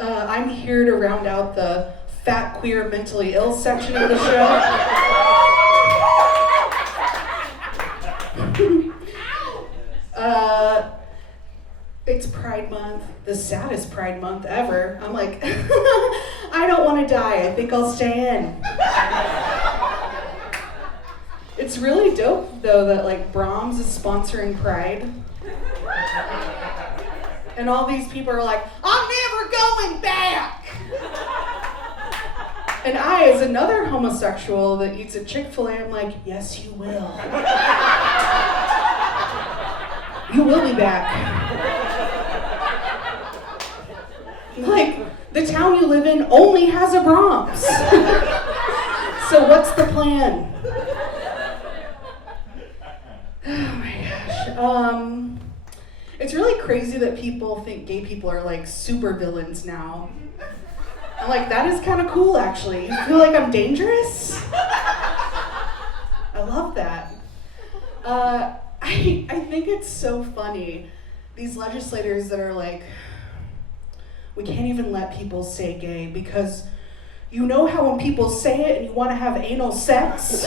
I'm here to round out the fat, queer, mentally ill section of the show. It's Pride Month, the saddest Pride Month ever. I'm like, I don't want to die. I think I'll stay in. It's really dope, though, that like Brahms is sponsoring Pride. And all these people are like, I'm never going back! And I, as another homosexual that eats at Chick-fil-A, I'm like, yes, you will. You will be back. Like, the town you live in only has a Brahms. So what's the plan? Oh my gosh. It's really crazy that people think gay people are like super villains now. I'm like, that is kind of cool actually. You feel like I'm dangerous? I love that. I think it's so funny. These legislators that are like, we can't even let people say gay because you know how when people say it and you want to have anal sex?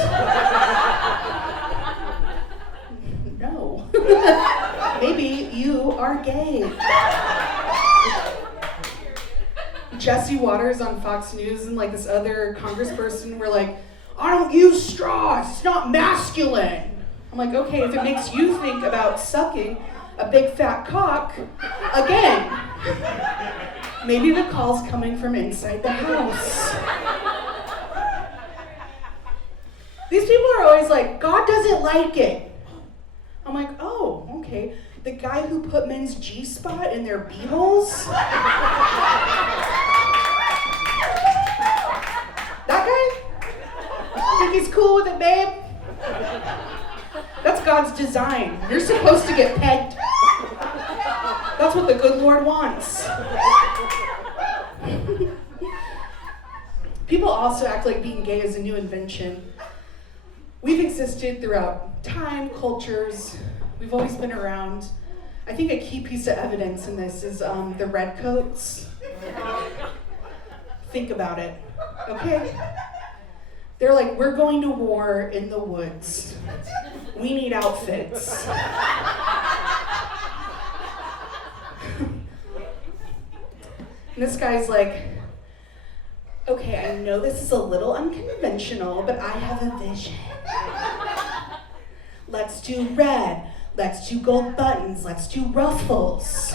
No. Maybe you are gay. Jesse Waters on Fox News and like this other congressperson were like, I don't use straws, it's not masculine. I'm like, okay, if it makes you think about sucking a big fat cock, again, maybe the call's coming from inside the house. These people are always like, God doesn't like it. I'm like, oh, okay. The guy who put men's G-spot in their beeholes? That guy? Think he's cool with it, babe? That's God's design. You're supposed to get pegged. That's what the good Lord wants. People also act like being gay is a new invention. We've existed throughout time, cultures. We've always been around. I think a key piece of evidence in this is the redcoats. Think about it, okay? They're like, we're going to war in the woods. We need outfits. And this guy's like, okay, I know this is a little unconventional, but I have a vision. Let's do red. Let's do gold buttons. Let's do ruffles.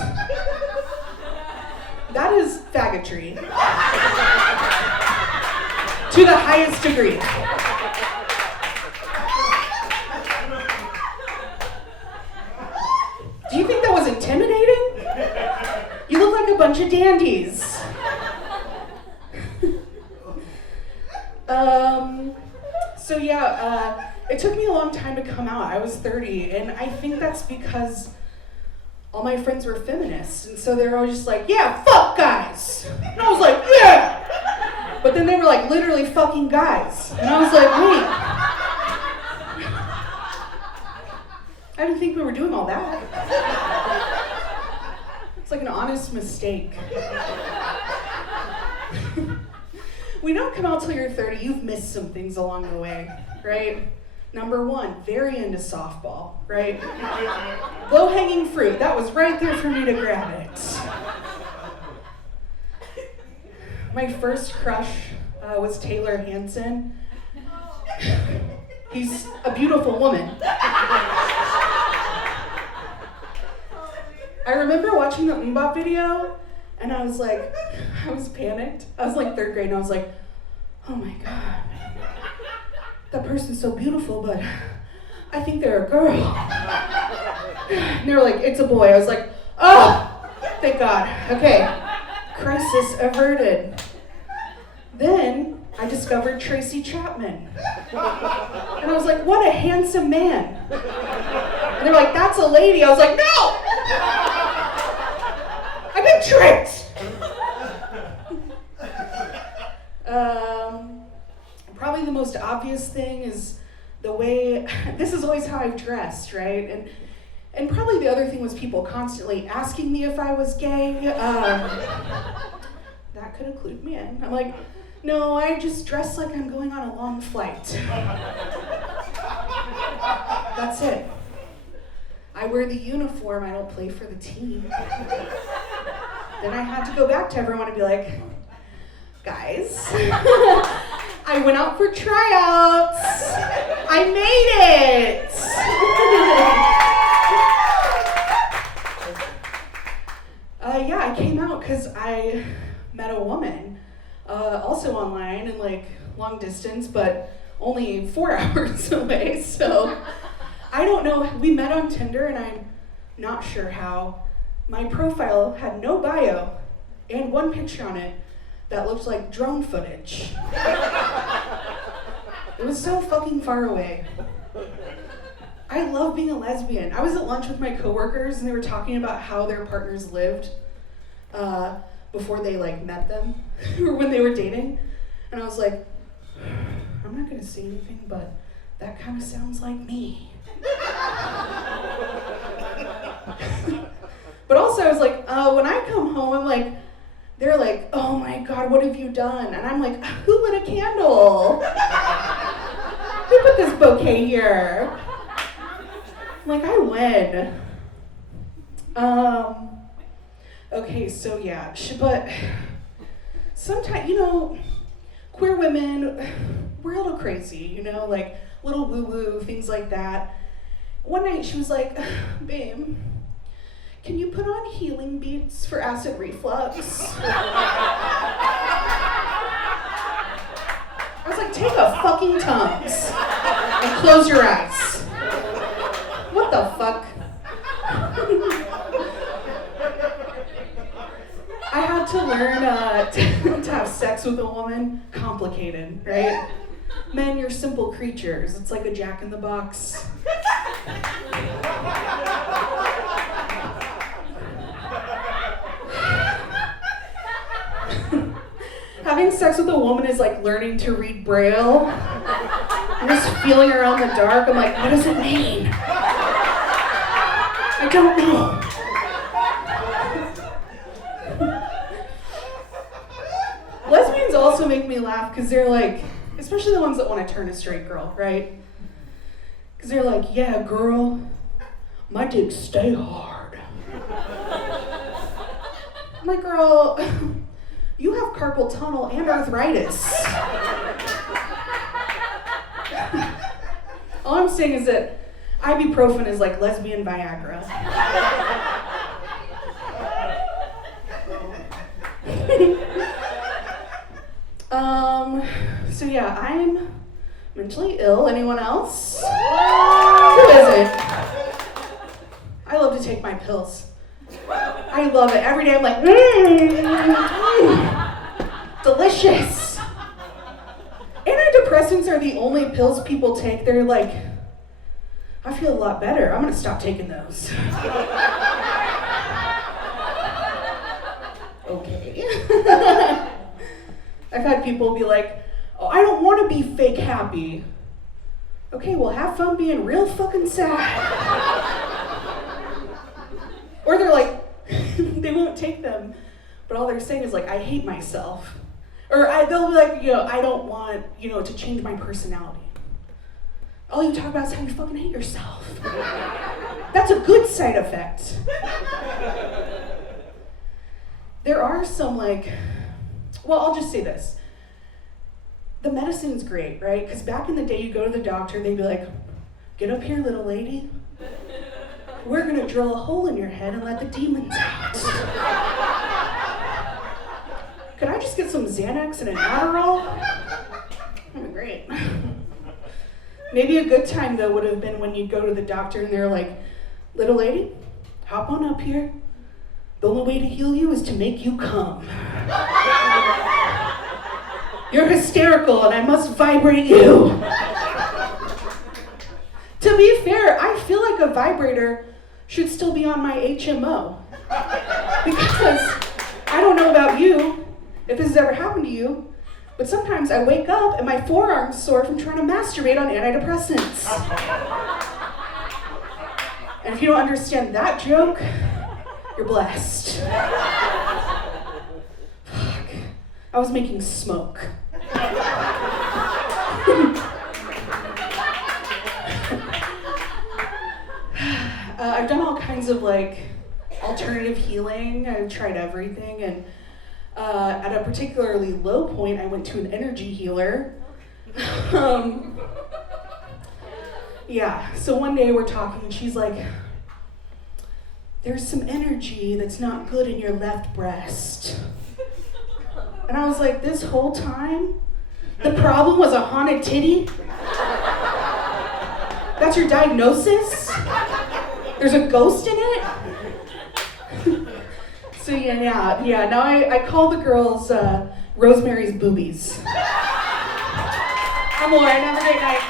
That is faggotry. To the highest degree. Do you think that was intimidating? You look like a bunch of dandies. So yeah, it took me a long time to come out. I was 30, and I think that's because all my friends were feminists, and so they were always just like, yeah, fuck guys. And I was like, yeah. But then they were like, literally fucking guys. And I was like, wait. I didn't think we were doing all that. It's like an honest mistake. We don't come out till you're 30, you've missed some things along the way, right? Number one, very into softball, right? Low-hanging fruit, that was right there for me to grab it. My first crush was Taylor Hanson. He's a beautiful woman. I remember watching the MMMBop video, and I was like, I was panicked. I was like 3rd grade, and I was like, oh my God, that person's so beautiful, but I think they're a girl. And they were like, it's a boy. I was like, oh, thank God. Okay, crisis averted. Then I discovered Tracy Chapman. And I was like, what a handsome man. And they're like, that's a lady. I was like, no! I've been tricked! Probably the most obvious thing is the way, this is always how I've dressed, right? And probably the other thing was people constantly asking me if I was gay. could have clued me in. I'm like, no, I just dress like I'm going on a long flight. That's it. I wear the uniform, I don't play for the team. Then I had to go back to everyone and be like, guys, I went out for tryouts. I made it. Yeah, I came out because I met a woman, also online and like long distance, but only 4 hours away. So I don't know. We met on Tinder, and I'm not sure how. My profile had no bio and one picture on it that looked like drone footage. It was so fucking far away. I love being a lesbian. I was at lunch with my coworkers, and they were talking about how their partners lived before they like met them or when they were dating. And I was like, I'm not gonna say anything, but that kind of sounds like me. But also I was like, when I come home, I'm like, they're like, oh my God, what have you done? And I'm like, who lit a candle? Who put this bouquet here? I'm like, I win. Okay, so yeah, but sometimes, you know, queer women, we're a little crazy, you know, like little woo-woo, things like that. One night she was like, babe, can you put on healing beats for acid reflux? I was like, take a fucking Tums and close your eyes. What the fuck? I had to learn to have sex with a woman. Complicated, right? Men, you're simple creatures. It's like a Jack in the Box. Having sex with a woman is like learning to read Braille. I'm just feeling around the dark. I'm like, what does it mean? I don't know. Lesbians also make me laugh because they're like, especially the ones that want to turn a straight girl, right? Because they're like, yeah, girl, my dicks stay hard. I'm like, girl, you have carpal tunnel and arthritis. All I'm saying is that ibuprofen is like lesbian Viagra. So yeah, I'm mentally ill. Anyone else? Who isn't? I love to take my pills. I love it. Every day I'm like, delicious. Antidepressants are the only pills people take. They're like, I feel a lot better. I'm gonna stop taking those. Okay. I've had people be like, oh, I don't want to be fake happy. Okay, well, have fun being real fucking sad. Or they're like, they won't take them, but all they're saying is like, I hate myself. Or they'll be like, you know, I don't want, you know, to change my personality. All you talk about is how you fucking hate yourself. That's a good side effect. There are some like, well, I'll just say this. The medicine's great, right? Because back in the day, you go to the doctor, they'd be like, get up here, little lady. We're gonna drill a hole in your head and let the demons out. Could I just get some Xanax and an Adderall? That'd be great. Maybe a good time, though, would have been when you'd go to the doctor and they're like, little lady, hop on up here. The only way to heal you is to make you come. You're hysterical and I must vibrate you. To be fair, I feel like a vibrator should still be on my HMO. Because I don't know about you, if this has ever happened to you, but sometimes I wake up and my forearm's sore from trying to masturbate on antidepressants. And if you don't understand that joke, you're blessed. Fuck. I was making smoke. I've done all kinds of like alternative healing. I've tried everything, and at a particularly low point, I went to an energy healer. Yeah, so one day we're talking, and she's like, there's some energy that's not good in your left breast. And I was like, this whole time, the problem was a haunted titty? That's your diagnosis? There's a ghost in it? So yeah, now I call the girls Rosemary's Boobies. I'm Lauren, have a great night.